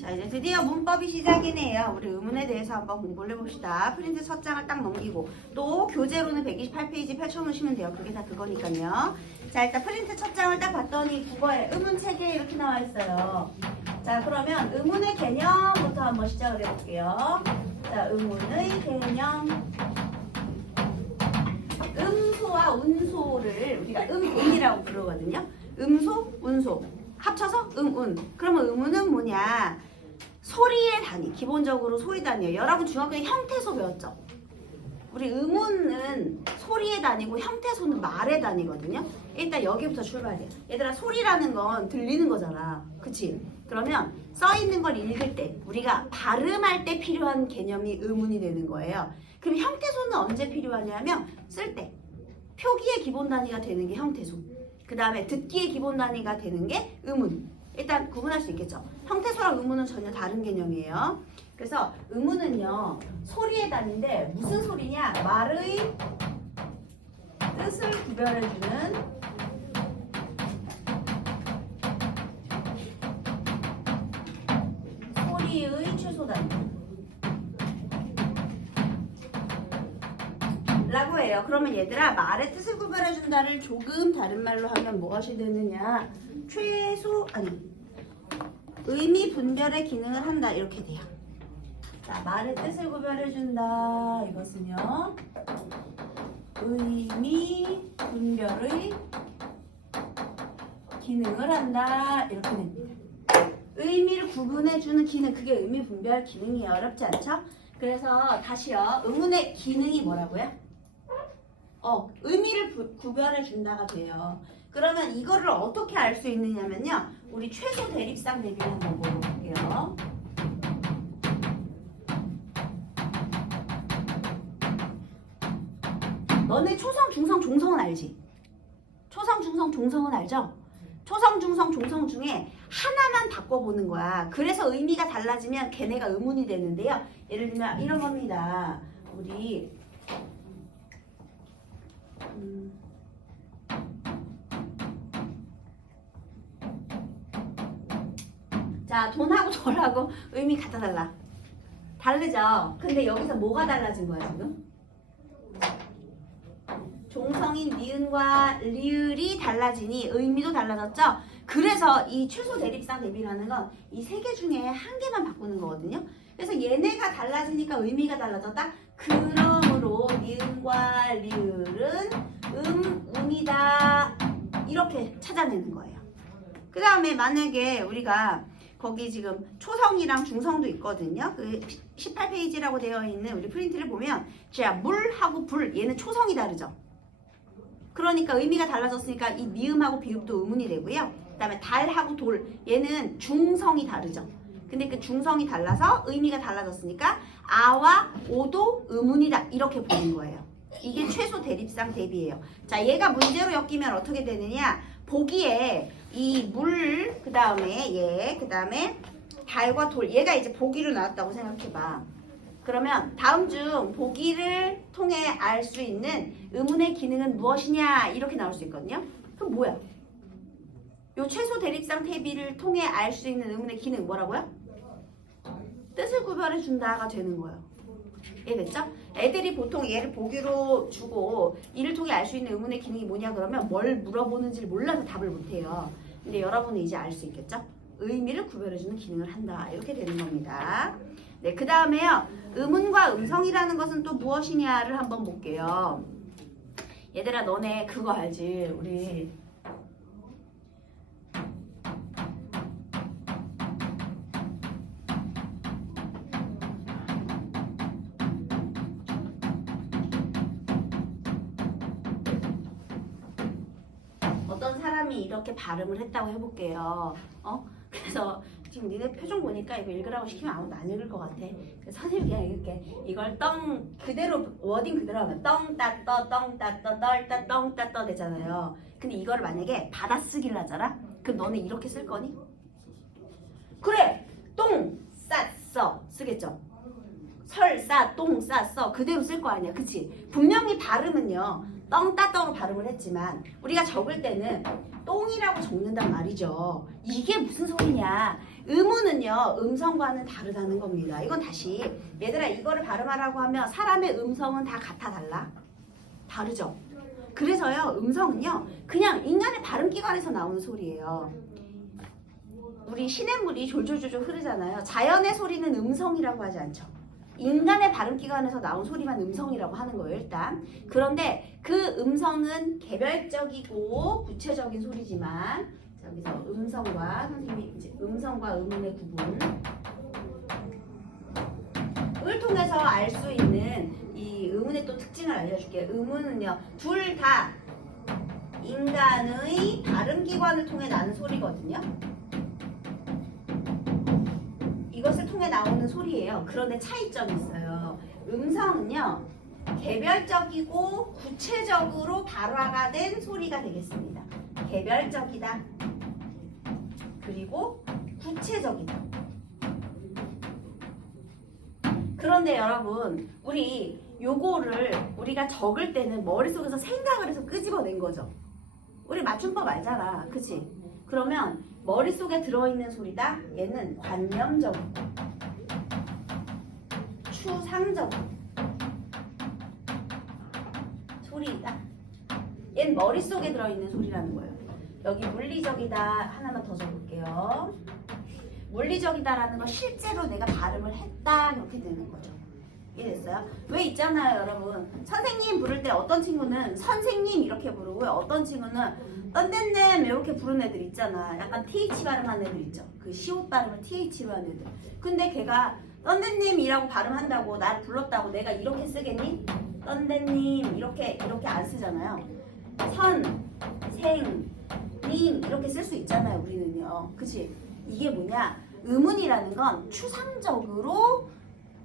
자, 이제 드디어 문법이 시작이네요. 우리 의문에 대해서 한번 공부를 해봅시다. 프린트 첫 장을 딱 넘기고 또 교재로는 128페이지 펼쳐놓으시면 돼요. 그게 다 그거니까요. 자, 일단 프린트 첫 장을 딱 봤더니 국어에 의문 체계에 이렇게 나와 있어요. 자, 그러면 의문의 개념부터 한번 시작을 해볼게요. 자, 의문의 개념. 음소와 운소를 우리가 음운이라고 부르거든요. 음소, 운소 합쳐서 음운. 그러면 음운은 뭐냐? 소리의 단위. 기본적으로 소리 단위예요. 여러분 중학교에 형태소 배웠죠? 우리 음운은 소리의 단위고 형태소는 말의 단위거든요. 일단 여기부터 출발해요. 얘들아, 소리라는 건 들리는 거잖아. 그치? 그러면 써있는 걸 읽을 때 우리가 발음할 때 필요한 개념이 음운이 되는 거예요. 그럼 형태소는 언제 필요하냐면 쓸 때. 표기의 기본 단위가 되는 게 형태소. 그 다음에 듣기의 기본 단위가 되는 게 음운. 일단 구분할 수 있겠죠. 형태소랑 음운은 전혀 다른 개념이에요. 그래서 음운은요, 소리의 단위인데 무슨 소리냐? 말의 뜻을 구별해주는 소리의 최소 단위 라고 해요. 그러면 얘들아, 말의 뜻을 구별해준다를 조금 다른 말로 하면 무엇이 되느냐? 의미 분별의 기능을 한다. 이렇게 돼요. 자, 말의 뜻을 구별해준다. 이것은요, 의미 분별의 기능을 한다. 이렇게 됩니다. 의미를 구분해주는 기능, 그게 의미 분별 기능이에요. 어렵지 않죠? 그래서 다시요, 의문의 기능이 뭐라고요? 의미를 구별해준다가 돼요. 그러면 이거를 어떻게 알 수 있느냐면요, 우리 최소 대립상 대비를 한번 보여볼게요. 너네 초성, 중성, 종성은 알지? 초성, 중성, 종성은 알죠? 초성, 중성, 종성 중에 하나만 바꿔보는 거야. 그래서 의미가 달라지면 걔네가 의문이 되는데요. 예를 들면 이런 겁니다. 우리 자, 돈하고 돌하고 의미 갖다 달라. 다르죠? 근데 여기서 뭐가 달라진 거야 지금? 종성인 니은과 리을이 달라지니 의미도 달라졌죠? 그래서 이 최소 대립상 대비라는 건 이 세 개 중에 한 개만 바꾸는 거거든요. 그래서 얘네가 달라지니까 의미가 달라졌다. 그러므로 니은과 리을은 운이다. 이렇게 찾아내는 거예요. 그 다음에 만약에 우리가 거기 지금 초성이랑 중성도 있거든요. 그 18페이지라고 되어 있는 우리 프린트를 보면 자, 물하고 불, 얘는 초성이 다르죠. 그러니까 의미가 달라졌으니까 이 미음하고 비읍도 의문이 되고요. 그 다음에 달하고 돌, 얘는 중성이 다르죠. 근데 그 중성이 달라서 의미가 달라졌으니까 아와 오도 의문이다. 이렇게 보는 거예요. 이게 최소 대립상 대비예요. 자, 얘가 문제로 엮이면 어떻게 되느냐? 보기에 이 물, 그 다음에 그 다음에 달과 돌, 얘가 이제 보기로 나왔다고 생각해봐. 그러면 다음 중 보기를 통해 알 수 있는 의문의 기능은 무엇이냐? 이렇게 나올 수 있거든요. 그럼 뭐야? 요 최소 대립상 대비를 통해 알 수 있는 의문의 기능 뭐라고요? 뜻을 구별해 준다가 되는 거예요. 이해됐죠? 애들이 보통 얘를 보기로 주고 이를 통해 알 수 있는 의문의 기능이 뭐냐 그러면 뭘 물어보는지를 몰라서 답을 못해요. 근데 여러분은 이제 알 수 있겠죠? 의미를 구별해주는 기능을 한다. 이렇게 되는 겁니다. 네, 그 다음에요, 음운과 음성이라는 것은 또 무엇이냐를 한번 볼게요. 얘들아, 너네 그거 알지? 우리 어떤 사람이 이렇게 발음을 했다고 해볼게요. 그래서 지금 니네 표정 보니까 이거 읽으라고 시키면 아무도 안 읽을 것 같아. 그래서 선생님이 그냥 읽을게. 이걸 그대로 워딩 그대로 하면 떵따떠 떵따떠 떨따 떵따떠 되잖아요. 근데 이거를 만약에 받아쓰기를 하잖아? 그럼 너네 이렇게 쓸 거니? 그래! 똥! 쌌어! 쓰겠죠? 설싸 똥 쌌어 그대로 쓸 거 아니야. 그치? 분명히 발음은요, 떵따떠로 발음을 했지만 우리가 적을 때는 똥이라고 적는단 말이죠. 이게 무슨 소리냐? 음운은요 음성과는 다르다는 겁니다. 이건 다시 얘들아 이거를 발음하라고 하면 사람의 음성은 다 같아 달라? 다르죠. 그래서요 음성은요 그냥 인간의 발음기관에서 나오는 소리예요. 우리 시냇물이 졸졸졸졸 흐르잖아요. 자연의 소리는 음성이라고 하지 않죠. 인간의 발음기관에서 나온 소리만 음성이라고 하는 거예요 일단. 그런데 그 음성은 개별적이고 구체적인 소리지만 여기서 음성과 선생님이 이제 음성과 음운의 구분을 통해서 알 수 있는 이 음운의 또 특징을 알려줄게요. 음운은요 둘 다 인간의 발음기관을 통해 나는 소리거든요. 이것을 통해 나오는 소리예요. 그런데 차이점이 있어요. 음성은요 개별적이고 구체적으로 발화가 된 소리가 되겠습니다. 개별적이다. 그리고 구체적이다. 그런데 여러분 우리 요거를 우리가 적을 때는 머릿속에서 생각을 해서 끄집어낸 거죠. 우리 맞춤법 알잖아. 그치? 그러면 머릿속에 들어있는 소리다. 얘는 관념적이고 추상적인 소리이다. 얘는 머릿속에 들어있는 소리라는 거예요. 여기 물리적이다 하나만 더 적을게요. 물리적이다라는 건 실제로 내가 발음을 했다 이렇게 되는 거죠. 이해됐어요? 왜 있잖아요 여러분. 선생님 부를 때 어떤 친구는 선생님 이렇게 부르고요. 어떤 친구는 떤댄댐 이렇게 부르는 애들 있잖아. 약간 TH 발음하는 애들 있죠. 그 시옷 발음을 TH로 하는 애들. 근데 걔가 떤댄님이라고 발음한다고 나를 불렀다고 내가 이렇게 쓰겠니? 떤댄님 이렇게 안 쓰잖아요. 선, 생, 님 이렇게 쓸 수 있잖아요 우리는요. 그치? 이게 뭐냐? 음운이라는 건 추상적으로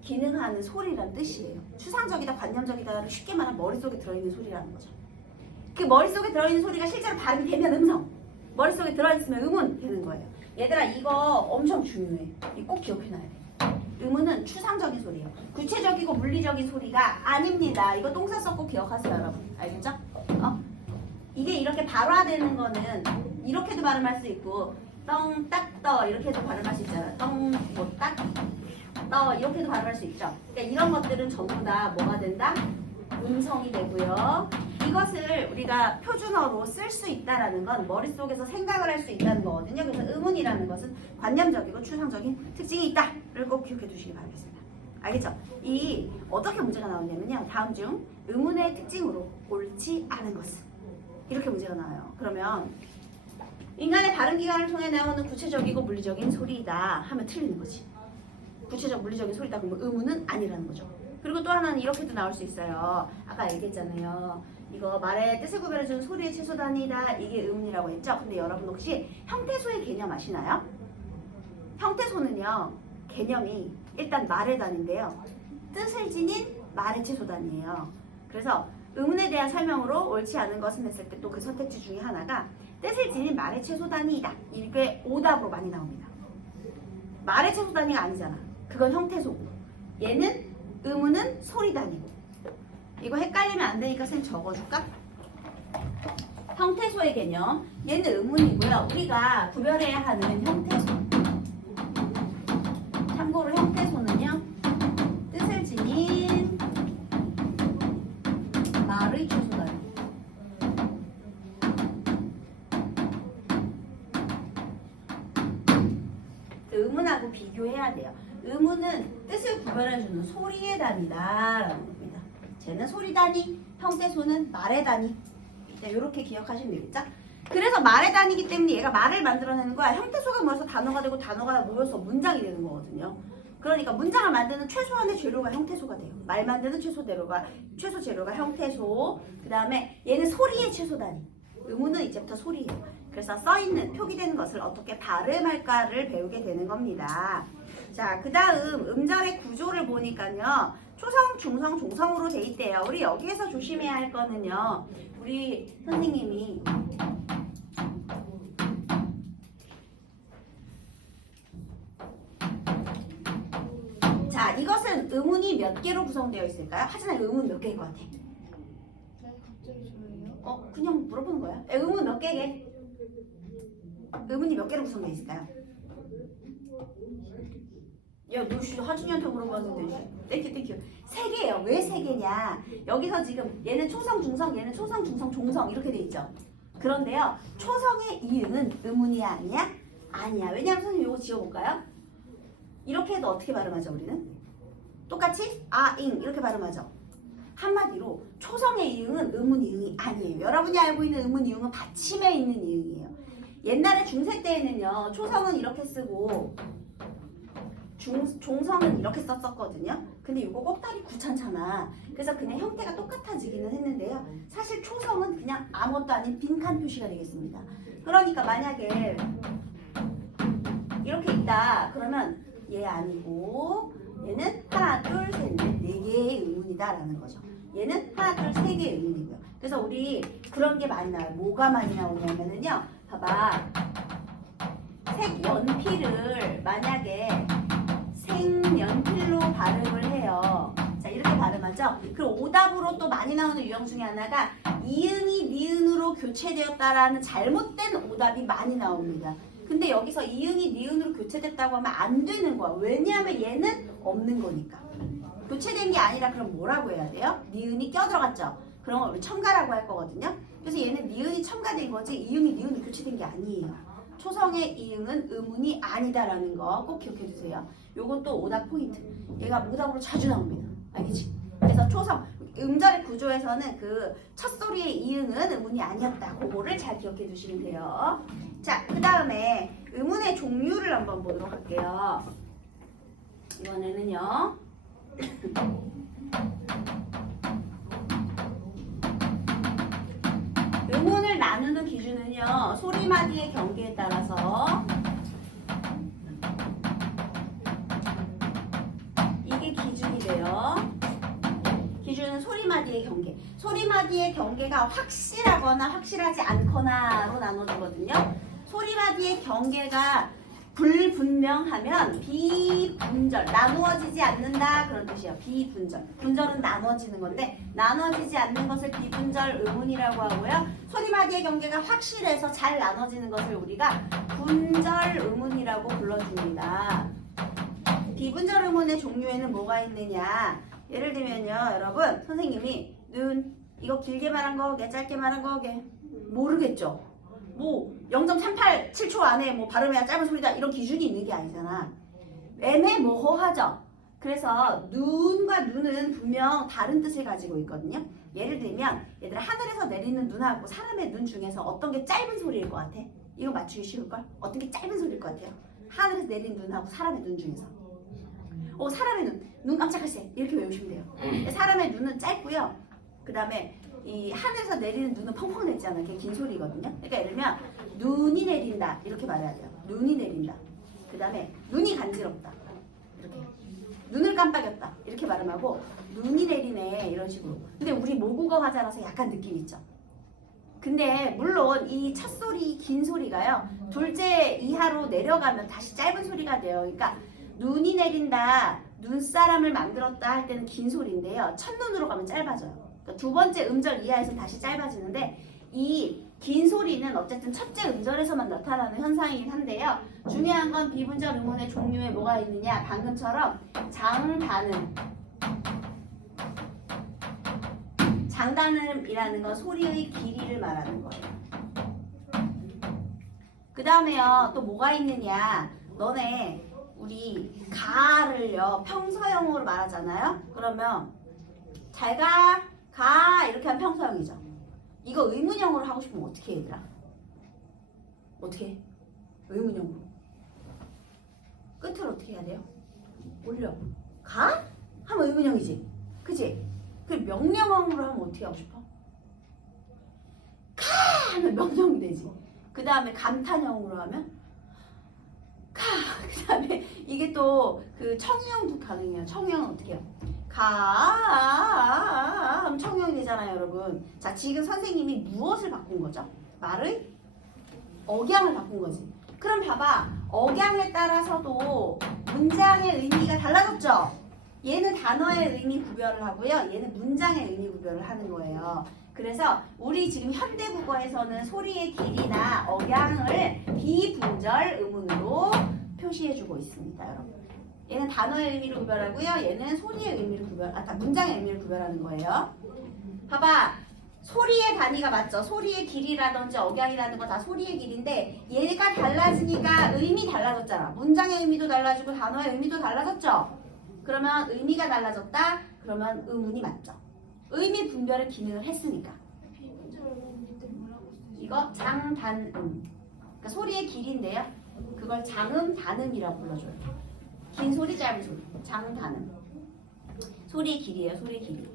기능하는 소리란 뜻이에요. 추상적이다, 관념적이다를 쉽게 말하면 머릿속에 들어있는 소리라는 거죠. 그 머릿속에 들어있는 소리가 실제로 발음이 되면 음성, 머릿속에 들어있으면 음운 되는 거예요. 얘들아 이거 엄청 중요해. 이거 꼭 기억해놔야 돼. 음운은 추상적인 소리예요. 구체적이고 물리적인 소리가 아닙니다. 이거 동사 썼고 기억하세요 여러분. 알겠죠? 이게 이렇게 발화되는 거는 이렇게도 발음할 수 있고 떵, 딱, 떠 이렇게도 발음할 수 있잖아요. 떵, 뭐, 딱, 떠 이렇게도 발음할 수 있죠. 그러니까 이런 것들은 전부 다 뭐가 된다? 음성이 되고요. 이것을 우리가 표준어로 쓸 수 있다는 건 머릿속에서 생각을 할 수 있다는 거거든요. 그래서 음운이라는 것은 관념적이고 추상적인 특징이 있다를 꼭 기억해 두시기 바라겠습니다. 알겠죠? 이 어떻게 문제가 나오냐면요. 다음 중 음운의 특징으로 옳지 않은 것은 이렇게 문제가 나와요. 그러면 인간의 발음기관을 통해 나오는 구체적이고 물리적인 소리이다 하면 틀리는 거지. 구체적 물리적인 소리다 그러면 음운은 아니라는 거죠. 그리고 또 하나는 이렇게도 나올 수 있어요. 아까 얘기했잖아요. 이거 말의 뜻을 구별해주는 소리의 최소단위다. 이게 음운이라고 했죠. 근데 여러분 혹시 형태소의 개념 아시나요? 형태소는요. 개념이 일단 말의 단위인데요. 뜻을 지닌 말의 최소단위예요. 그래서 음운에 대한 설명으로 옳지 않은 것은 했을 때 또 그 선택지 중에 하나가 뜻을 지닌 말의 최소단위이다. 이게 오답으로 많이 나옵니다. 말의 최소단위가 아니잖아. 그건 형태소고. 얘는 음운은 소리단위고. 이거 헷갈리면 안 되니까 쌤 적어줄까? 형태소의 개념. 얘는 음운이고요. 우리가 구별해야 하는 형태소. 참고로 형태소는요. 뜻을 지닌 말의 최소단위. 음운하고 비교해야 돼요. 음운은 뜻을 구별해주는 소리의 단위다라는 겁니다. 쟤는 소리 단위, 형태소는 말의 단위. 이렇게 기억하시면 되겠죠? 그래서 말의 단위이기 때문에 얘가 말을 만들어내는 거야. 형태소가 모여서 단어가 되고 단어가 모여서 문장이 되는 거거든요. 그러니까 문장을 만드는 최소한의 재료가 형태소가 돼요. 말 만드는 최소 재료가 형태소. 그 다음에 얘는 소리의 최소 단위. 음운은 이제부터 소리예요. 그래서 써있는 표기되는 것을 어떻게 발음할까를 배우게 되는 겁니다. 자, 그 다음 음절의 구조를 보니까요. 초성, 중성, 종성으로 돼 있대요. 우리 여기에서 조심해야 할 거는요. 우리 선생님이 자, 이것은 음운이 몇 개로 구성되어 있을까요? 하진아, 음운 몇 개일 것 같아? 갑자기 그냥 물어보는 거야. 의문 몇 개게? 의문이 몇 개로 구성되어 있을까요? 야, 너 하준이한테 물어봤는데. 땡큐. 세 개예요. 왜 세 개냐? 여기서 지금 얘는 초성, 중성, 얘는 초성, 중성, 종성 이렇게 돼 있죠. 그런데요, 초성의 이응은 의문이야, 아니야? 아니야. 왜냐하면 선생님 이거 지워볼까요? 이렇게 해도 어떻게 발음하죠, 우리는? 똑같이 ing 이렇게 발음하죠. 한마디로 초성의 이응은 의문 이응이 아니에요. 여러분이 알고 있는 의문 이응은 받침에 있는 이응이에요. 옛날에 중세 때에는요, 초성은 이렇게 쓰고 종성은 이렇게 썼었거든요. 근데 이거 꼭다리 귀찮잖아. 그래서 그냥 형태가 똑같아지기는 했는데요. 사실 초성은 그냥 아무것도 아닌 빈칸 표시가 되겠습니다. 그러니까 만약에 이렇게 있다 그러면 얘 아니고 얘는 하나, 둘, 셋, 넷, 네 개의 의문이다라는 거죠. 얘는 하나, 둘, 세 개의 의문이고요. 그래서 우리 그런 게 많이 나와요. 뭐가 많이 나오냐면요. 봐봐. 색연필을 만약에 생연필로 발음을 해요. 자, 이렇게 발음하죠. 그리고 오답으로 또 많이 나오는 유형 중에 하나가 이응이 니은으로 교체되었다라는 잘못된 오답이 많이 나옵니다. 근데 여기서 이응이 니은으로 교체됐다고 하면 안 되는 거야. 왜냐하면 얘는 없는 거니까. 교체된 게 아니라 그럼 뭐라고 해야 돼요? 니은이 껴들어갔죠. 그런 걸 우리 첨가라고 할 거거든요. 그래서 얘는 니은이 첨가된 거지 이응이 니은으로 교체된 게 아니에요. 초성의 이응은 의문이 아니다라는 거 꼭 기억해 두세요. 요건 또 오답 포인트. 얘가 오답으로 자주 나옵니다. 알겠지? 그래서 초성, 음절의 구조에서는 그 첫소리의 이응은 의문이 아니었다. 그거를 잘 기억해 두시면 돼요. 자, 그 다음에 의문의 종류를 한번 보도록 할게요. 이번에는요. 의문을 나누는 기준은요. 소리마디의 경계에 따라서 이게 기준이 돼요. 기준은 소리마디의 경계. 소리마디의 경계가 확실하거나 확실하지 않거나로 나눠지거든요. 소리마디의 경계가 불분명하면 비분절, 나누어지지 않는다 그런 뜻이에요. 비분절. 분절은 나눠지는 건데 나눠지지 않는 것을 비분절 의문이라고 하고요. 소리마디의 경계가 확실해서 잘 나눠지는 것을 우리가 분절 의문이라고 불러줍니다. 비분절 의문의 종류에는 뭐가 있느냐. 예를 들면요, 여러분, 선생님이 눈, 이거 길게 말한 거게, 짧게 말한 거게 모르겠죠? 뭐 0.387초 안에 뭐 발음해야 짧은 소리다 이런 기준이 있는 게 아니잖아. 애매모호하죠. 그래서 눈과 눈은 분명 다른 뜻을 가지고 있거든요. 예를 들면 얘들아, 하늘에서 내리는 눈하고 사람의 눈 중에서 어떤 게 짧은 소리일 것 같아? 이거 맞추기 쉬울걸? 어떤 게 짧은 소리일 것 같아요? 하늘에서 내리는 눈하고 사람의 눈 중에서. 사람의 눈 깜짝할새 이렇게 외우시면 돼요. 사람의 눈은 짧고요. 그 다음에 이 하늘에서 내리는 눈은 펑펑 내지않아. 그게 긴 소리거든요. 그러니까 예를 들면 눈이 내린다 이렇게 말해야 돼요. 눈이 내린다. 그 다음에 눈이 간지럽다 이렇게. 눈을 깜빡였다 이렇게 발음하고 눈이 내리네 이런 식으로. 근데 우리 모국어 화자라서 약간 느낌 있죠. 근데 물론 이 첫 소리 긴 소리가요, 둘째 이하로 내려가면 다시 짧은 소리가 돼요. 그러니까 눈이 내린다, 눈사람을 만들었다 할 때는 긴 소리인데요, 첫눈으로 가면 짧아져요. 그러니까 두 번째 음절 이하에서 다시 짧아지는데 이 긴 소리는 어쨌든 첫째 음절에서만 나타나는 현상이긴 한데요. 중요한 건 비분절 의문의 종류에 뭐가 있느냐, 방금처럼 장단음. 장단음이라는 건 소리의 길이를 말하는 거예요. 그 다음에요, 또 뭐가 있느냐, 너네 우리 가를요 평서형으로 말하잖아요. 그러면 잘가, 가 이렇게 하면 평서형이죠. 이거 의문형으로 하고 싶으면 어떻게 해, 얘들아? 어떻게 해? 의문형으로 끝을 어떻게 해야 돼요? 올려. 가? 하면 의문형이지, 그치? 그 명령형으로 하면 어떻게 하고 싶어? 가! 하면 명령이 되지. 그 다음에 감탄형으로 하면 가! 그 다음에 이게 또 그 청유형도 가능해요. 청유형은 어떻게 해요? 가! 하면 청유형이 되잖아요, 여러분. 자, 지금 선생님이 무엇을 바꾼 거죠? 말의 억양을 바꾼 거지. 그럼 봐봐. 억양에 따라서도 문장의 의미가 달라졌죠? 얘는 단어의 의미 구별을 하고요. 얘는 문장의 의미 구별을 하는 거예요. 그래서 우리 지금 현대국어에서는 소리의 길이나 억양을 비분절 의문으로 표시해주고 있습니다, 여러분. 얘는 단어의 의미를 구별하고요. 얘는 소리의 의미를 문장의 의미를 구별하는 거예요. 봐봐. 소리의 단위가 맞죠? 소리의 길이라든지 억양이라는 거 다 소리의 길인데 얘가 달라지니까 의미 달라졌잖아. 문장의 의미도 달라지고 단어의 의미도 달라졌죠? 그러면 의미가 달라졌다? 그러면 의문이 맞죠? 의미 분별의 기능을 했으니까. 이거 장단음. 그러니까 소리의 길인데요. 그걸 장음, 단음이라고 불러줘요. 긴 소리, 짧은 소리. 장단음. 소리의 길이에요. 소리의 길이.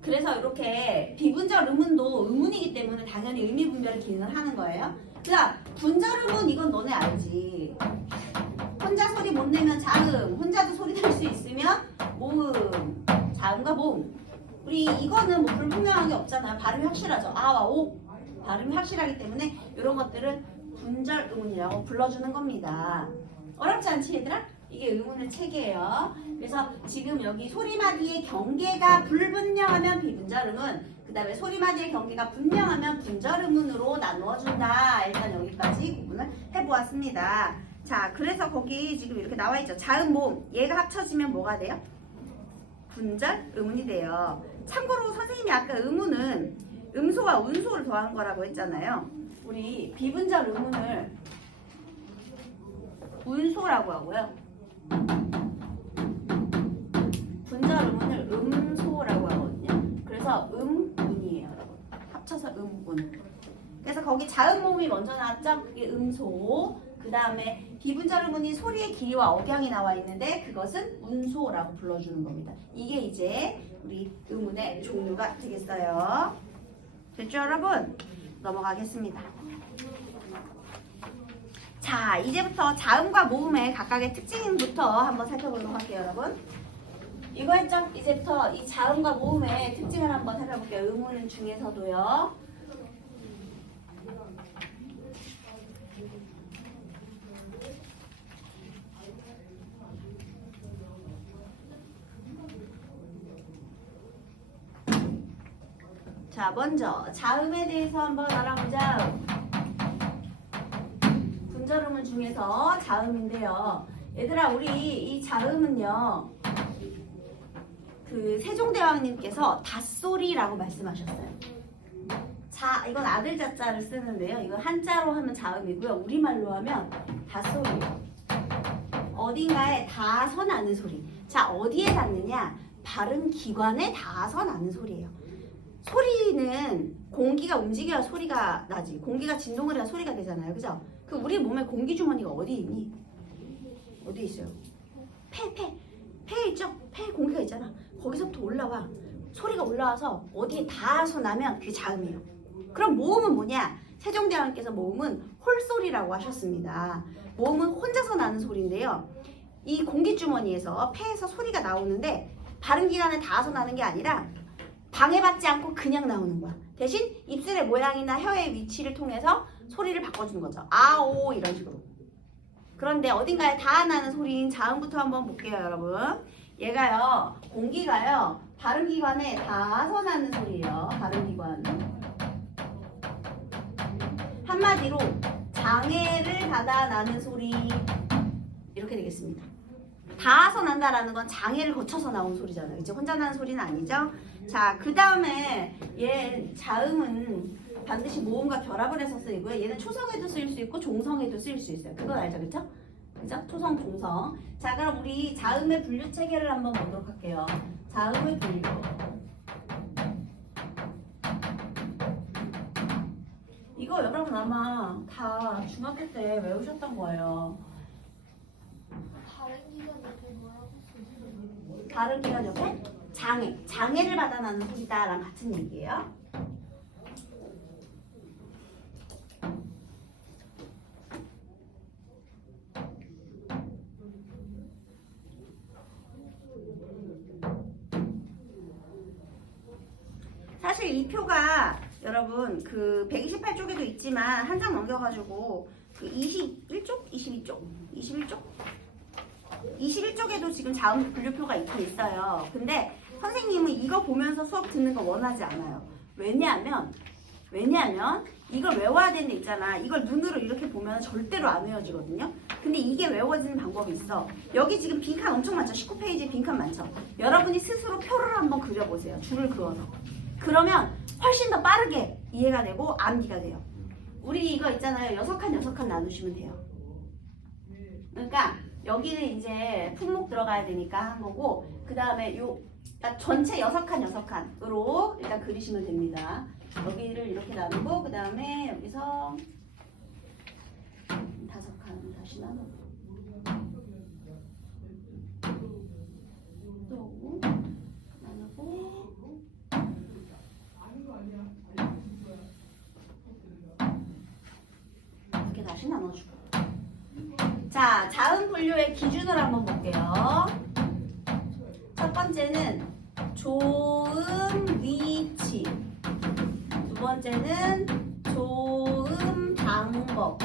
그래서 이렇게 비분절 의문도 의문이기 때문에 당연히 의미 분별의 기능을 하는 거예요. 그다음 분절 의문 이건 너네 알지. 혼자 소리 못 내면 자음, 혼자도 소리 낼 수 있으면 모음, 자음과 모음. 우리 이거는 뭐 불분명한 게 없잖아요. 발음이 확실하죠. 아와 오 발음이 확실하기 때문에 이런 것들은 분절 의문이라고 불러주는 겁니다. 어렵지 않지 얘들아? 이게 의문의 체계예요. 그래서 지금 여기 소리마디의 경계가 불분명하면 비분절 의문, 그 다음에 소리마디의 경계가 분명하면 분절 의문으로 나누어준다. 일단 여기까지 구분을 해보았습니다. 자, 그래서 거기 지금 이렇게 나와있죠. 자음, 모음. 얘가 합쳐지면 뭐가 돼요? 분절 의문이 돼요. 참고로 선생님이 아까 의문은 음소와 운소를 더한 거라고 했잖아요. 우리 비분절 의문을 운소라고 하고요. 분절 의문을 음소라고 하거든요. 그래서 음운이에요, 여러분. 합쳐서 음운. 그래서 거기 자음 모음이 먼저 나왔죠? 그게 음소. 그 다음에 비분절 의문이 소리의 길이와 억양이 나와 있는데 그것은 운소라고 불러주는 겁니다. 이게 이제 우리 의문의 종류가 되겠어요. 됐죠, 여러분? 넘어가겠습니다. 자, 이제부터 자음과 모음의 각각의 특징부터 한번 살펴보도록 할게요, 여러분. 이거 했죠? 이제부터 이 자음과 모음의 특징을 한번 살펴볼게요. 의문 중에서도요. 자, 먼저 자음에 대해서 한번 알아보자. 분절 의문 중에서 자음인데요. 얘들아, 우리 이 자음은요, 그 세종대왕님께서 닷소리라고 말씀하셨어요. 자, 이건 아들 자자를 쓰는데요. 이건 한자로 하면 자음이고요. 우리말로 하면 닷소리예요. 어딘가에 닿아서 나는 소리. 자, 어디에 닿느냐? 발음 기관에 닿아서 나는 소리예요. 소리는 공기가 움직여야 소리가 나지. 공기가 진동을 해야 소리가 되잖아요. 그죠? 그 우리 몸에 공기 주머니가 어디 있니? 어디 있어요? 폐 있죠? 폐에 공기가 있잖아. 거기서부터 올라와. 소리가 올라와서 어디에 닿아서 나면 그게 자음이에요. 그럼 모음은 뭐냐? 세종대왕께서 모음은 홀소리라고 하셨습니다. 모음은 혼자서 나는 소리인데요. 이 공기 주머니에서 폐에서 소리가 나오는데 발음기관에 닿아서 나는 게 아니라 방해받지 않고 그냥 나오는 거야. 대신 입술의 모양이나 혀의 위치를 통해서 소리를 바꿔주는 거죠. 아, 오 이런 식으로. 그런데 어딘가에 닿아 나는 소리인 자음부터 한번 볼게요, 여러분. 얘가요, 공기가요, 발음기관에 닿아서 나는 소리예요. 발음기관. 한마디로 장애를 받아 나는 소리. 이렇게 되겠습니다. 닿아서 난다라는 건 장애를 거쳐서 나온 소리잖아요. 이제 혼자 나는 소리는 아니죠? 자, 그 다음에 얘 자음은 반드시 모음과 결합을 해서 쓰이고요. 얘는 초성에도 쓰일 수 있고 종성에도 쓰일 수 있어요. 그건 알죠? 그쵸? 그죠? 초성, 종성. 자, 그럼 우리 자음의 분류 체계를 한번 보도록 할게요. 자음의 분류. 이거 여러분 아마 다 중학교 때 외우셨던 거예요. 다른 기관 옆에 장애를 받아 나는 소리다랑 같은 얘기예요. 사실 이 표가 여러분 그 128쪽에도 있지만 한 장 넘겨가지고 그 21쪽? 22쪽? 21쪽? 21쪽에도 지금 자음 분류표가 있긴 있어요. 근데 선생님은 이거 보면서 수업 듣는 거 원하지 않아요. 왜냐하면 이걸 외워야 되는 데 있잖아. 이걸 눈으로 이렇게 보면 절대로 안 외워지거든요. 근데 이게 외워지는 방법이 있어. 여기 지금 빈칸 엄청 많죠? 19페이지에 빈칸 많죠? 여러분이 스스로 표를 한번 그려보세요. 줄을 그어서. 그러면 훨씬 더 빠르게 이해가 되고 암기가 돼요. 우리 이거 있잖아요. 6칸 나누시면 돼요. 그러니까 여기는 이제 품목 들어가야 되니까 한 거고, 그 다음에 그러니까 전체 6칸으로 일단 그리시면 됩니다. 여기를 이렇게 나누고, 그 다음에 여기서 5칸 다시 나누고, 또 나누고, 이렇게 다시 나눠주고. 자, 자음 분류의 기준을 한번 볼게요. 첫 번째는 조음 위치, 두 번째는 조음 방법이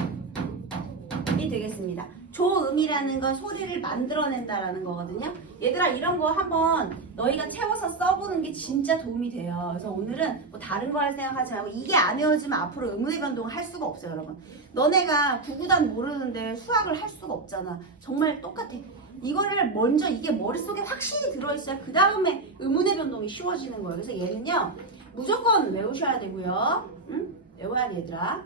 되겠습니다. 조음이라는 건 소리를 만들어낸다라는 거거든요. 얘들아, 이런 거 한번 너희가 채워서 써보는 게 진짜 도움이 돼요. 그래서 오늘은 뭐 다른 거 할 생각하지 말고, 이게 안 외워지면 앞으로 의문의 변동을 할 수가 없어요, 여러분. 너네가 구구단 모르는데 수학을 할 수가 없잖아. 정말 똑같아. 이거를 먼저 이게 머릿속에 확실히 들어있어야 그 다음에 의문의 변동이 쉬워지는 거예요. 그래서 얘는요, 무조건 외우셔야 되고요. 응? 외워야 돼, 얘들아.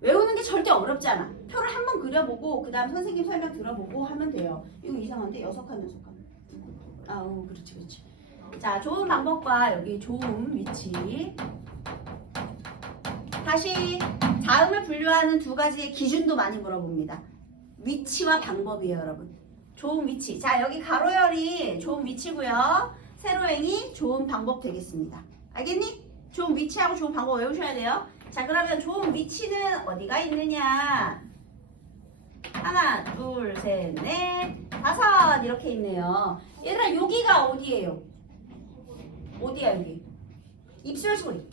외우는 게 절대 어렵지 않아. 표를 한번 그려보고 그 다음 선생님 설명 들어보고 하면 돼요. 이거 이상한데? 6칸. 그렇지. 자, 조음 방법과 여기 조음 위치. 다시 자음을 분류하는 두 가지의 기준도 많이 물어봅니다. 위치와 방법이에요, 여러분. 조음 위치. 자, 여기 가로열이 조음 위치고요. 세로행이 조음 방법 되겠습니다. 알겠니? 조음 위치하고 조음 방법 외우셔야 돼요. 자, 그러면 조음 위치는 어디가 있느냐? 하나, 둘, 셋, 넷, 5 이렇게 있네요. 얘들아, 여기가 어디예요? 어디야, 여기? 입술 소리.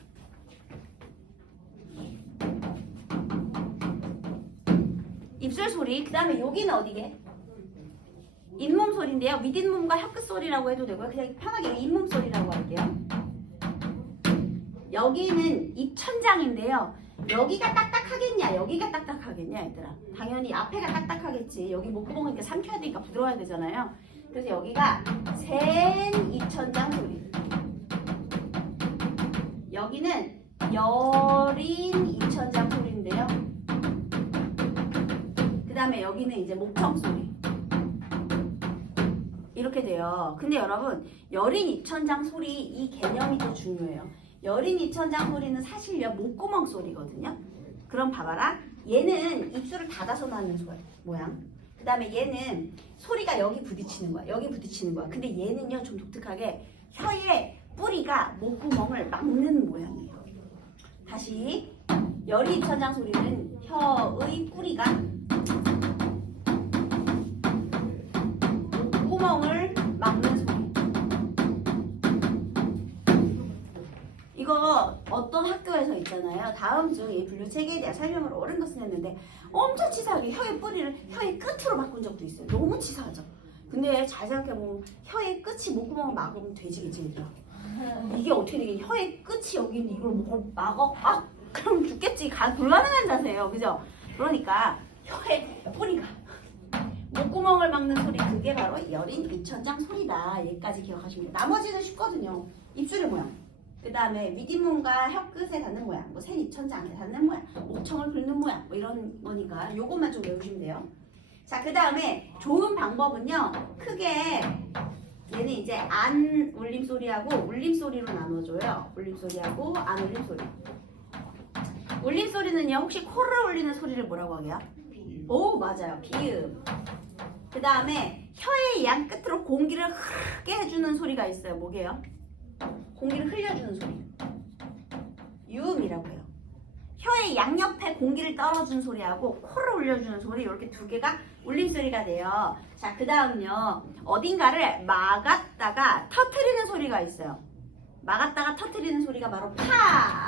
입술 소리. 그 다음에 여기는 어디게? 잇몸 소리인데요. 윗잇몸과 혀끝 소리라고 해도 되고요. 그냥 편하게 잇몸 소리라고 할게요. 여기는 입천장인데요. 여기가 딱딱하겠냐, 여기가 딱딱하겠냐, 얘들아. 당연히 앞에가 딱딱하겠지. 여기 목구멍을 이렇게 삼켜야 되니까 부드러워야 되잖아요. 그래서 여기가 센 입천장 소리. 여기는 여린 입천장 소리인데요. 그 다음에 여기는 이제 목청 소리. 이렇게 돼요. 근데 여러분, 여린 입천장 소리 이 개념이 더 중요해요. 여린 입천장 소리는 사실요 목구멍 소리거든요. 그럼 봐봐라. 얘는 입술을 닫아서 나는 모양. 그 다음에 얘는 소리가 여기 부딪히는 거야. 여기 부딪히는 거야. 근데 얘는요 좀 독특하게 혀의 뿌리가 목구멍을 막는 모양이에요. 다시, 여린 입천장 소리는 혀의 뿌리가 목구멍을 막는 소리. 이거 어떤 학교에서 있잖아요. 다음 주 이 분류 체계에 대한 설명을 옳은 것을 했는데 엄청 치사하게 혀의 뿌리를 혀의 끝으로 바꾼 적도 있어요. 너무 치사하죠. 근데 잘 생각해보면 혀의 끝이 목구멍을 막으면 돼지겠지, 얘들아. 이게 어떻게 되겠니? 혀의 끝이 여기 있는데 이걸 막어? 그럼 죽겠지. 불가능한 자세예요. 그죠? 그러니까 혀의 뿌리가 목구멍을 막는 소리, 그게 바로 여린 입천장 소리다. 여기까지 기억하시면 돼요. 나머지는 쉽거든요. 입술의 모양. 그 다음에 윗잇몸과 혀끝에 닿는 모양, 뭐 센 입천장에 닿는 모양, 목청을 긁는 모양, 뭐 이런 거니까 요것만 좀 외우시면 돼요. 자, 그 다음에 조음 방법은요, 크게 얘는 이제 안 울림소리하고 울림소리로 나눠줘요. 울림소리하고 안 울림소리. 울림소리는요, 혹시 코를 울리는 소리를 뭐라고 하게요? 오, 맞아요. 비읍. 그 다음에 혀의 양 끝으로 공기를 흐르게 해주는 소리가 있어요. 뭐게요? 공기를 흘려주는 소리. 유음이라고 해요. 혀의 양옆에 공기를 떨어주는 소리하고 코를 울려주는 소리, 이렇게 두 개가 울림소리가 돼요. 자, 그 다음요, 어딘가를 막았다가 터트리는 소리가 있어요. 막았다가 터트리는 소리가 바로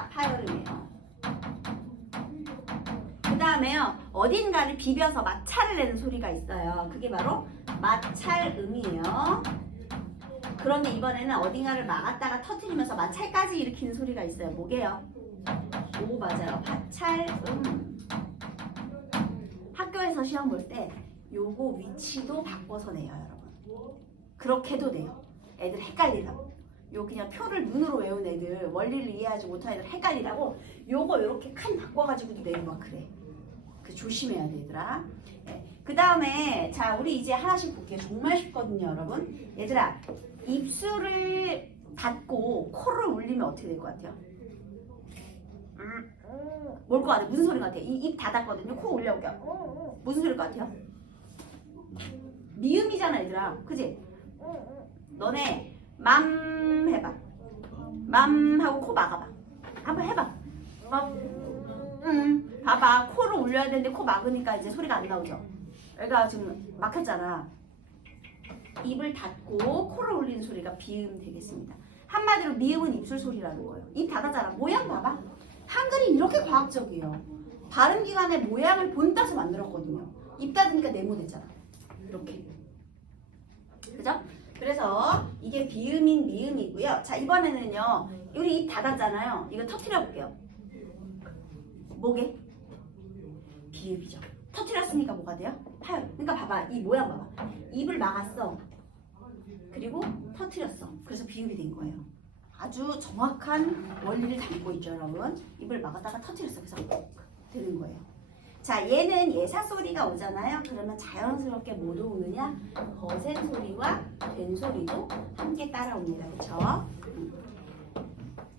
파열음이에요. 그 다음에요, 어딘가를 비벼서 마찰을 내는 소리가 있어요. 그게 바로 마찰음이에요. 그런데 이번에는 어딘가를 막았다가 터트리면서 마찰까지 일으키는 소리가 있어요. 뭐게요? 오, 맞아요. 마찰. 학교에서 시험 볼 때 요거 위치도 바꿔서 내요, 여러분. 그렇게도 돼요. 애들 헷갈리라고. 요 그냥 표를 눈으로 외운 애들, 원리를 이해하지 못한 애들 헷갈리라고 요거 이렇게 칸 바꿔가지고도 내고 막 그래. 그 조심해야 돼, 얘들아. 네. 그 다음에 자, 우리 이제 하나씩 볼게요. 정말 쉽거든요, 여러분. 얘들아, 입술을 닫고 코를 울리면 어떻게 될 것 같아요? 뭘 것 같아요? 무슨 소리 같아요? 입 닫았거든요. 코 올려볼게요. 무슨 소리 것 같아요? 미음이잖아, 얘들아. 그지? 너네 맘 해봐. 맘 하고 코 막아봐. 한번 해봐. 봐봐. 코를 올려야 되는데 코 막으니까 이제 소리가 안 나오죠. 얘가 지금 막혔잖아. 입을 닫고 코를 올리는 소리가 비음 되겠습니다. 한마디로 미음은 입술 소리라는 거예요. 입 닫았잖아. 모양 봐봐. 한글이 이렇게 과학적이에요. 발음기관의 모양을 본따서 만들었거든요. 입 닫으니까 네모되잖아. 이렇게. 그죠? 그래서 이게 비음인 미음이고요. 자, 이번에는요. 우리 입 닫았잖아요. 이거 터트려 볼게요. 뭐게? 비읍이죠. 터트렸으니까 뭐가 돼요? 파열. 그러니까 봐봐. 이 모양 봐봐. 입을 막았어. 그리고 터트렸어. 그래서 비읍이 된 거예요. 아주 정확한 원리를 담고 있죠, 여러분. 입을 막았다가 터트렸어. 그래서 되는 거예요. 자, 얘는 예사 소리가 오잖아요. 그러면 자연스럽게 뭐 오느냐? 거센 소리와 된 소리도 함께 따라옵니다. 그렇죠?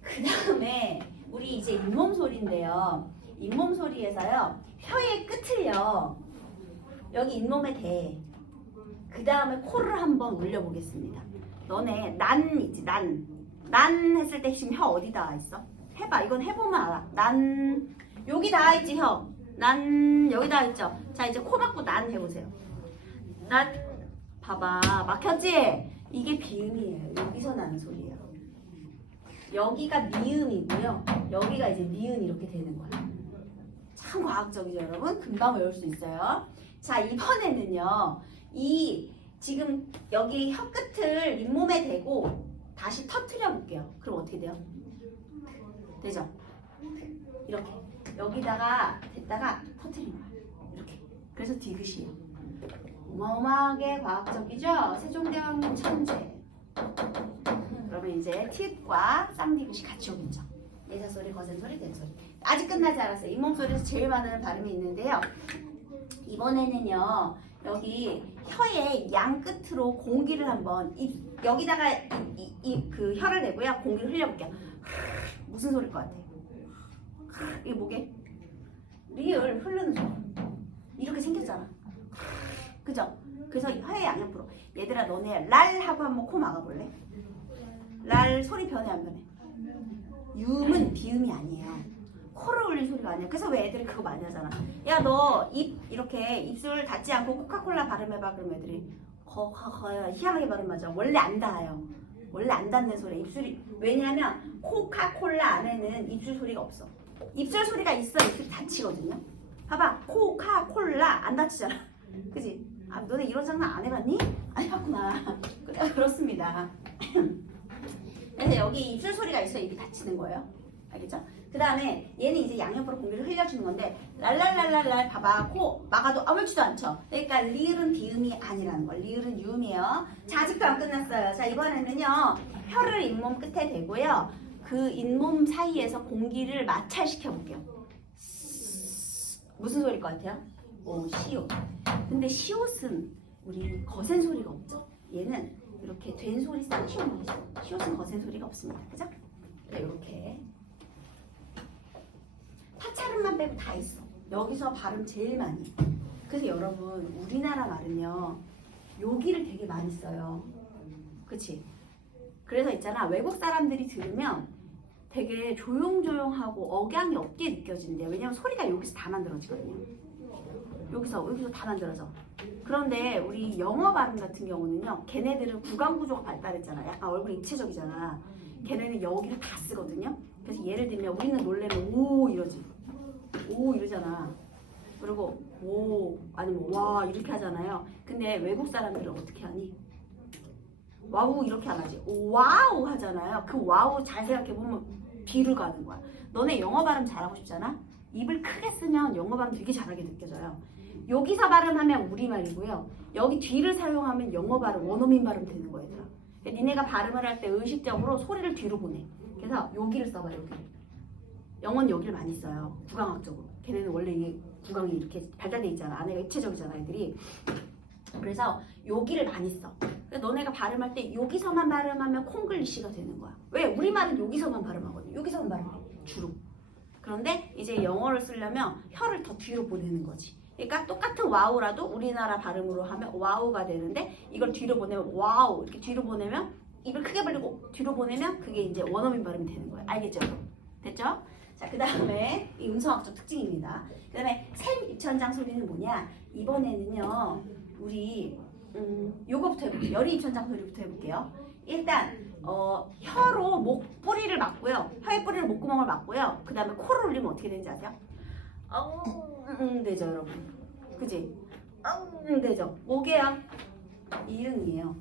그 다음에 우리 이제 잇몸 소리인데요. 잇몸 소리에서요. 혀의 끝을요. 여기 잇몸에 대. 그 다음에 코를 한번 울려보겠습니다. 너네 난 있지, 난 했을 때 지금 혀 어디 닿아 있어? 해봐. 이건 해보면 알아. 난 여기 닿아 있지, 혀. 난 여기 닿아 있죠. 자, 이제 코 막고 난 해보세요. 난 봐봐. 막혔지? 이게 비음이에요. 여기서 나는 소리예요. 여기가 미음이고요. 여기가 이제 미음 이렇게 되는 거야. 참 과학적이죠, 여러분? 금방 외울 수 있어요. 자, 이번에는요. 이 지금 여기 혀 끝을 잇몸에 대고 다시 터트려 볼게요. 그럼 어떻게 돼요? 되죠? 이렇게 여기다가 댔다가 터트린 거야. 이렇게. 그래서 디귿이에요. 어마어마하게 과학적이죠? 세종대왕 천재. 그러면 이제 티읕과 쌍디귿이 같이 오겠죠. 예사소리, 거센소리, 된소리. 아직 끝나지 않았어요. 잇몸소리에서 제일 많은 발음이 있는데요. 이번에는요. 여기 혀의 양 끝으로 공기를 한번 여기다가 그 혀를 대고요. 공기를 흘려볼게요. 무슨 소리일 것 같아요? 이게 뭐게? 리을 흐르는 소리. 이렇게 생겼잖아. 그죠? 그래서 혀의 양옆으로. 얘들아, 너네 랄 하고 한번 코 막아볼래? 랄 소리 변해 안 변해? 유음은 비음이 아니에요. 코를 울린 소리가 아니야. 그래서 왜 애들이 그거 많이 하잖아. 야, 너 입 이렇게 입술 닫지 않고 코카콜라 발음해봐. 그럼 애들이 희한하게 발음하죠. 원래 안 닿아요. 원래 안 닿는 소리. 입술이 왜냐하면 코카콜라 안에는 입술 소리가 없어. 입술 소리가 있어. 입술이 닫히거든요. 봐봐. 코카콜라 안 닫히잖아. 그지? 아, 너네 이런 장난 안 해봤니? 안 해봤구나. 그렇습니다. 그래서 여기 입술 소리가 있어. 입이 닫히는 거예요. 알겠죠? 그 다음에 얘는 이제 양옆으로 공기를 흘려주는 건데 랄랄랄랄랄 봐봐. 코 막아도 아무렇지도 않죠. 그러니까 리을은 비음이 아니라는 거. 리을은 유음이에요. 자, 아직도 안 끝났어요. 자, 이번에는요. 혀를 잇몸 끝에 대고요. 그 잇몸 사이에서 공기를 마찰시켜 볼게요. 무슨 소리일 것 같아요? 오, 시옷. 근데 시옷은 우리 거센 소리가 없죠? 얘는 이렇게 된 소리 쌍시옷만 있어요. 시옷은 거센 소리가 없습니다. 그죠? 이렇게 타차름만 빼고 다 있어. 여기서 발음 제일 많이. 그래서 여러분 우리나라 말은요 여기를 되게 많이 써요. 그치? 그래서 있잖아, 외국 사람들이 들으면 되게 조용조용하고 억양이 없게 느껴진대요. 왜냐면 소리가 여기서 다 만들어지거든요. 여기서 다 만들어져. 그런데 우리 영어 발음 같은 경우는요, 걔네들은 구강 구조가 발달했잖아. 약간 얼굴이 입체적이잖아. 걔네는 여기를 다 쓰거든요. 그래서 예를 들면 우리는 놀래면 오 이러지. 오 이러잖아. 그리고 오 아니면 와 이렇게 하잖아요. 근데 외국 사람들은 어떻게 하니? 와우 이렇게 안 하지. 와우 하잖아요. 그 와우 잘 생각해보면 B를 가는 거야. 너네 영어 발음 잘하고 싶잖아? 입을 크게 쓰면 영어 발음 되게 잘하게 느껴져요. 여기서 발음하면 우리말이고요. 여기 뒤를 사용하면 영어 발음, 원어민 발음 되는 거야, 얘들아. 니네가 발음을 할 때 의식적으로 소리를 뒤로 보내. 그래서 여기를 써봐, 여기를. 영어는 여기를 많이 써요. 구강학적으로. 걔네는 원래 이 구강이 이렇게 발달돼 있잖아. 안에가 입체적이잖아, 애들이. 그래서 여기를 많이 써. 그래서 너네가 발음할 때 여기서만 발음하면 콩글리시가 되는 거야. 왜? 우리말은 여기서만 발음하거든. 여기서만 발음해. 주로. 그런데 이제 영어를 쓰려면 혀를 더 뒤로 보내는 거지. 그러니까 똑같은 와우라도 우리나라 발음으로 하면 와우가 되는데 이걸 뒤로 보내면 와우 이렇게 뒤로 보내면 입을 크게 벌리고 뒤로 보내면 그게 이제 원어민 발음이 되는 거예요. 알겠죠? 됐죠? 자, 그 다음에 이 음성학적 특징입니다. 그 다음에 샘 입천장 소리는 뭐냐? 이번에는요 우리 요거부터 해볼게요. 열이 입천장 소리부터 해볼게요. 일단 혀로 목 뿌리를 막고요. 혀의 뿌리로 목구멍을 막고요. 그 다음에 코를 올리면 어떻게 되는지 아세요? 되죠 여러분. 그지? 되죠. 뭐게요? 이응이에요.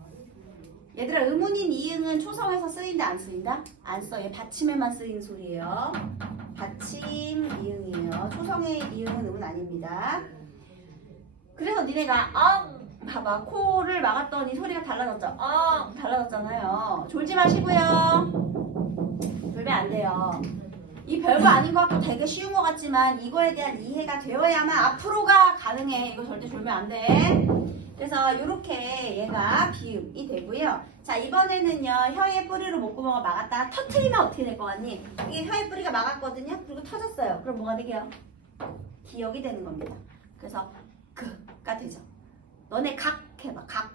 얘들아 의문인 이응은 초성에서 쓰인다 안 쓰인다? 안 써. 얘 받침에만 쓰이는 소리예요. 받침 이응이에요. 초성의 이응은 의문 아닙니다. 그래서 니네가 봐봐. 코를 막았더니 소리가 달라졌죠? 달라졌잖아요. 졸지 마시고요. 졸면 안 돼요. 이 별거 아닌 것 같고 되게 쉬운 것 같지만 이거에 대한 이해가 되어야만 앞으로가 가능해. 이거 절대 졸면 안 돼. 그래서 이렇게 얘가 비읍이 되고요. 자, 이번에는요. 혀의 뿌리로 목구멍을 막았다가 터트리면 어떻게 될 것 같니? 이게 혀의 뿌리가 막았거든요. 그리고 터졌어요. 그럼 뭐가 되게요? 기역이 되는 겁니다. 그래서 그가 되죠. 너네 각 해봐. 각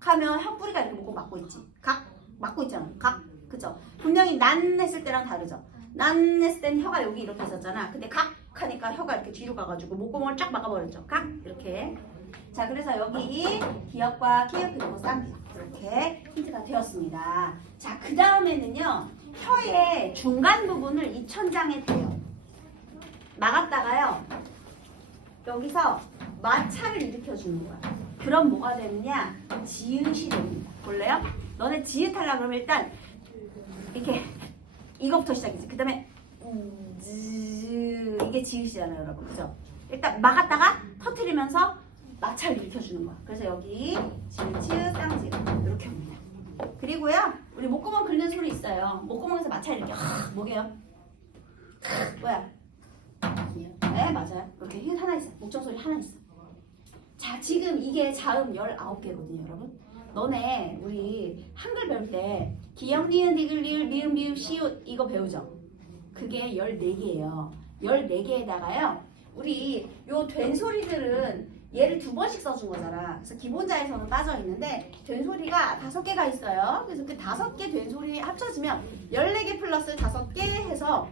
하면 혀 뿌리가 이렇게 목구멍 막고 있지. 각 막고 있잖아. 각 그죠? 분명히 난 했을 때랑 다르죠. 난 했을 때는 혀가 여기 이렇게 있었잖아. 근데 각 하니까 혀가 이렇게 뒤로 가가지고 목구멍을 쫙 막아버렸죠. 각 이렇게. 자, 그래서 여기 기역과 키역 그리고 쌍기역 이렇게 힌트가 되었습니다. 자, 그 다음에는요 혀의 중간 부분을 입천장에 대요. 막았다가요 여기서 마찰을 일으켜주는 거야. 그럼 뭐가 되느냐? 지읒이 됩니다. 볼래요? 너네 지읒 하려고 그러면 일단 이렇게 이거부터 시작이지. 그 다음에 이게 지읒이잖아요 여러분. 그죠? 일단 막았다가 터트리면서 마찰을 일으켜주는 거야. 그래서 여기 지읒, 쌍지읒 이렇게 옵니다. 그리고요 우리 목구멍 긁는 소리 있어요. 목구멍에서 마찰 이렇게 뭐게요? 뭐야? 네 맞아요. 이렇게 휜 하나 있어. 목청 소리 하나 있어. 자, 지금 이게 자음 19개거든요 여러분. 너네 우리 한글 배울 때 기역, 니은, 디귿, 리을, 미음, 비읍, 시옷 이거 배우죠? 그게 14개예요. 14개에다가요 우리 요 된 소리들은 얘를 2번씩 써준 거잖아. 그래서 기본자에서는 빠져 있는데 된 소리가 5개가 있어요. 그래서 그 5개 된 소리 합쳐지면 14개 플러스 5개 해서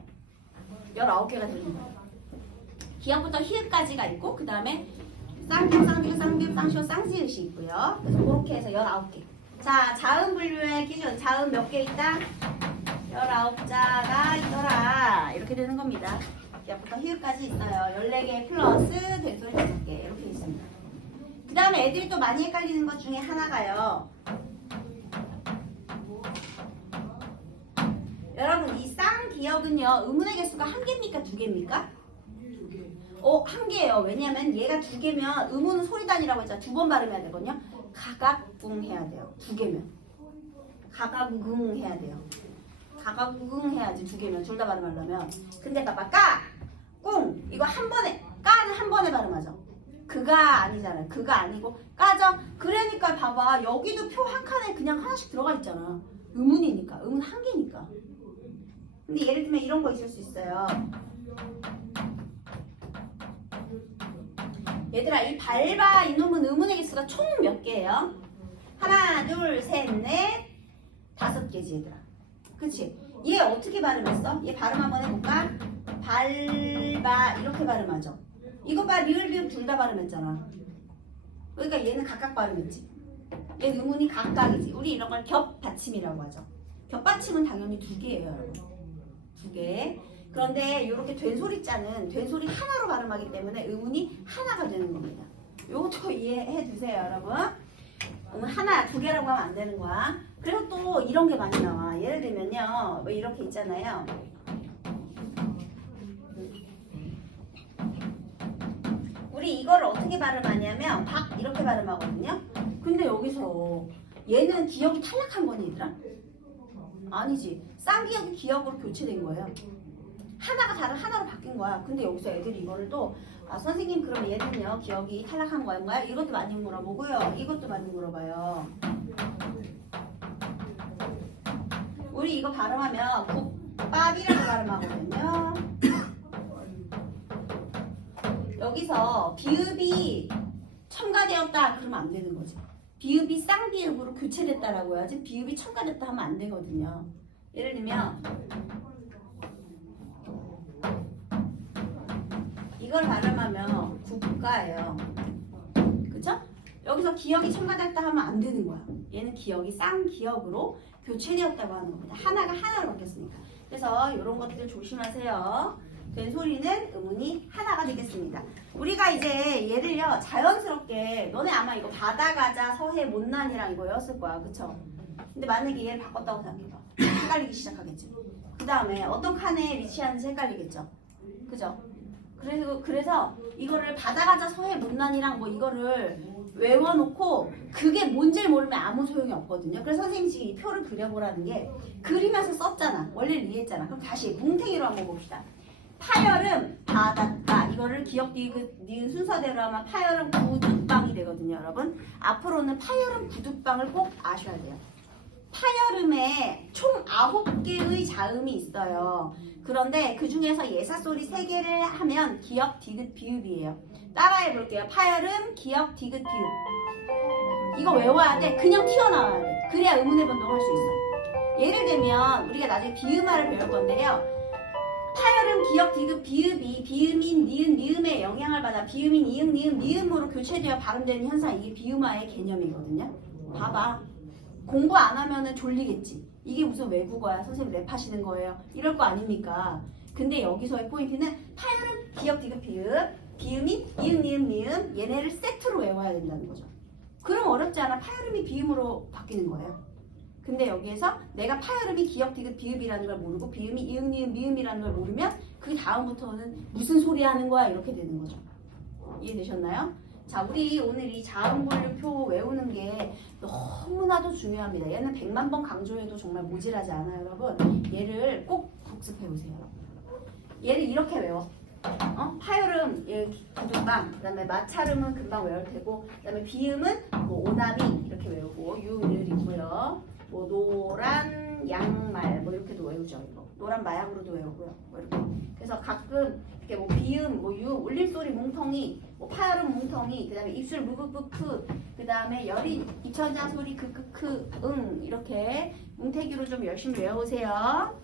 19개가 되는 거예요. 기역부터 히읗까지가 있고 그 다음에 쌍기역, 쌍디귿, 쌍비읍, 쌍시옷, 쌍지읒이 있고요. 그래서 그렇게 해서 19개. 자, 자음 분류의 기준. 자음 몇 개 있다? 19자가 있더라. 이렇게 되는 겁니다. 기역부터 히읗까지 있어요. 14개 플러스 된소리 5개 이렇게 있습니다. 그 다음에 애들이 또 많이 헷갈리는 것 중에 하나가요. 여러분 이 쌍기역은요 의문의 개수가 1개입니까 2개입니까? 1개예요. 왜냐면 얘가 2개면 의문은 소리단이라고 했잖아. 2번 발음해야 되거든요. 가각궁 해야 돼요. 2개면 가각궁 해야 돼요. 가각궁 해야지 2개면 둘 다 발음하려면. 근데 봐봐 까, 꿍 이거 한 번에 까는 한 번에 발음하죠. 그가 아니잖아요. 그가 아니고 까죠. 그러니까 봐봐 여기도 표 한 칸에 그냥 하나씩 들어가 있잖아. 의문이니까 의문 1개니까. 근데 예를 들면 이런 거 있을 수 있어요. 얘들아 이 밟아 이놈은 의문의 개수가 총 몇 개예요? 하나 둘 셋 넷 5개지 얘들아. 그치? 얘 어떻게 발음했어? 얘 발음 한번 해볼까? 밟아 이렇게 발음하죠. 이거 봐 리을 비읍 둘 다 발음했잖아. 그러니까 얘는 각각 발음했지. 얘 의문이 각각이지. 우리 이런 걸 겹받침이라고 하죠. 겹받침은 당연히 2개예요 여러분. 2개. 그런데 이렇게 된소리자는 된소리 하나로 발음하기 때문에 의문이 하나가 되는 겁니다. 이것도 이해해 두세요 여러분. 하나, 두 개라고 하면 안 되는 거야. 그리고 또 이런 게 많이 나와. 예를 들면요. 뭐 이렇게 있잖아요. 우리 이거를 어떻게 발음하냐면 박 이렇게 발음하거든요. 근데 여기서 얘는 기억이 탈락한 거니 얘들아? 아니지. 쌍기역이 기역으로 교체된 거예요. 하나가 다른 하나로 바뀐 거야. 근데 여기서 애들이 이거를 또 선생님 그럼 얘는요 기억이 탈락한 건가요? 이것도 많이 물어보고요. 이것도 많이 물어봐요. 우리 이거 발음하면 국밥이라고 발음하거든요. 여기서 비읍이 첨가되었다 그러면 안 되는 거지. 비읍이 쌍비읍으로 교체됐다라고 해야지 비읍이 첨가됐다 하면 안 되거든요. 예를 들면 이걸 발음하면 국가예요. 그쵸? 여기서 기억이 첨가됐다 하면 안 되는 거야. 얘는 기억이 쌍기억으로 교체되었다고 하는 겁니다. 하나가 하나로 바뀌었으니까. 그래서 이런 것들 조심하세요. 된 소리는 음운이 하나가 되겠습니다. 우리가 이제 얘를요 자연스럽게 너네 아마 이거 바다가자 서해 못난이랑 이거 외웠을 거야. 그쵸? 근데 만약에 얘를 바꿨다고 생각해봐. 헷갈리기 시작하겠지. 그 다음에 어떤 칸에 위치하는지 헷갈리겠죠. 그죠? 그래서 이거를 바다가자 서해 못난이랑 뭐 이거를 외워놓고 그게 뭔지를 모르면 아무 소용이 없거든요. 그래서 선생님이 지금 이 표를 그려보라는 게 그리면서 썼잖아. 원래는 이해했잖아. 그럼 다시 뭉탱이로 한번 봅시다. 파열음 바닷가 이거를 기억 니은 순서대로 하면 파열음 구두방이 되거든요. 여러분 앞으로는 파열음 구두방을 꼭 아셔야 돼요. 파열음에 총 9개의 자음이 있어요. 그런데 그 중에서 예사소리 3개를 하면 기역, 디귿, 비읍이에요. 따라해 볼게요. 파열음, 기역, 디귿, 비읍. 이거 외워야 돼. 그냥 튀어나와야 돼. 그래야 의문의 변동할 수 있어. 예를 들면 우리가 나중에 비음화를 배울 건데요. 파열음, 기역, 디귿, 비읍이 비음인, 니은, 미음의 영향을 받아 비음인, 이응, 니은, 미음으로 교체되어 발음되는 현상 이게 비음화의 개념이거든요. 봐봐. 공부 안 하면은 졸리겠지. 이게 무슨 외국어야? 선생님 랩하시는 거예요? 이럴 거 아닙니까? 근데 여기서의 포인트는 파열음, 기역, 디귿, 비읍, 비음인, 이응, 니은, 미음 얘네를 세트로 외워야 된다는 거죠. 그럼 어렵지 않아. 파열음이 비음으로 바뀌는 거예요. 근데 여기에서 내가 파열음이 기역, 디귿, 비읍이라는 걸 모르고 비음이 이응, 니은, 미음이라는 걸 모르면 그 다음부터는 무슨 소리 하는 거야? 이렇게 되는 거죠. 이해되셨나요? 자, 우리 오늘 이 자음 분류표 외우는 게 너무나도 중요합니다. 얘는 100만 번 강조해도 정말 모자라지 않아요, 여러분. 얘를 꼭 복습해 오세요. 얘를 이렇게 외워. 파열음, 구두방, 그 다음에 마찰음은 금방 외울 테고, 그 다음에 비음은 뭐 오나미 이렇게 외우고, 유을 있고요. 뭐 노란 양말 뭐 이렇게도 외우죠. 이거 노란 마약으로도 외우고요. 뭐 이렇게. 그래서 가끔 이렇게 뭐 비음, 뭐 유, 울림소리 뭉텅이, 뭐 파열음 뭉텅이, 그 다음에 입술 무그끄크, 그 다음에 여린 입천장 소리 크크크, 이렇게 뭉태기로 좀 열심히 외우세요.